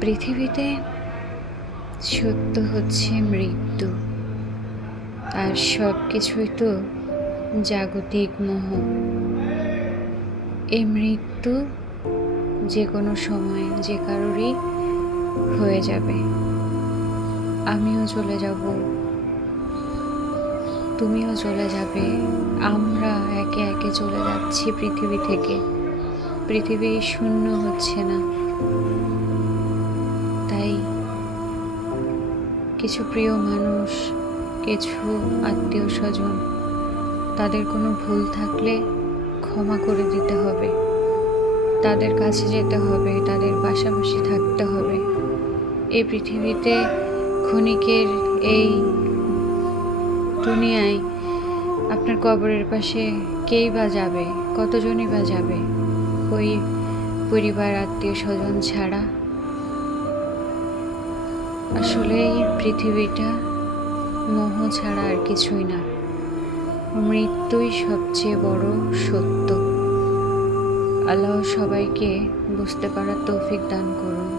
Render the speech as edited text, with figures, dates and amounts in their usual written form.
পৃথিবীতে সত্য হচ্ছে মৃত্যু, আর সব কিছুই তো জাগতিক মোহ। এই মৃত্যু যে কোনো সময় যে কারোরই হয়ে যাবে। আমিও চলে যাব, তুমিও চলে যাবে, আমরা একে একে চলে যাচ্ছি পৃথিবী থেকে। পৃথিবী শূন্য হচ্ছে না। তাই কিছু প্রিয় মানুষ, কিছু আত্মীয় স্বজন, তাদের কোনো ভুল থাকলে ক্ষমা করে দিতে হবে, তাদের কাছে যেতে হবে, তাদের পাশাপাশি থাকতে হবে। এই পৃথিবীতে ক্ষণিকের এই দুনিয়ায় আপনার কবরের পাশে কেই বা যাবে, কতজনই বা যাবে, ওই পরিবার আত্মীয় স্বজন ছাড়া। আসলে এই পৃথিবীটা মোহ ছাড়া আর কিছুই না। মৃত্যুই সবচেয়ে বড় সত্য। আল্লাহ সবাইকে বুঝতে পারার তৌফিক দান করুন।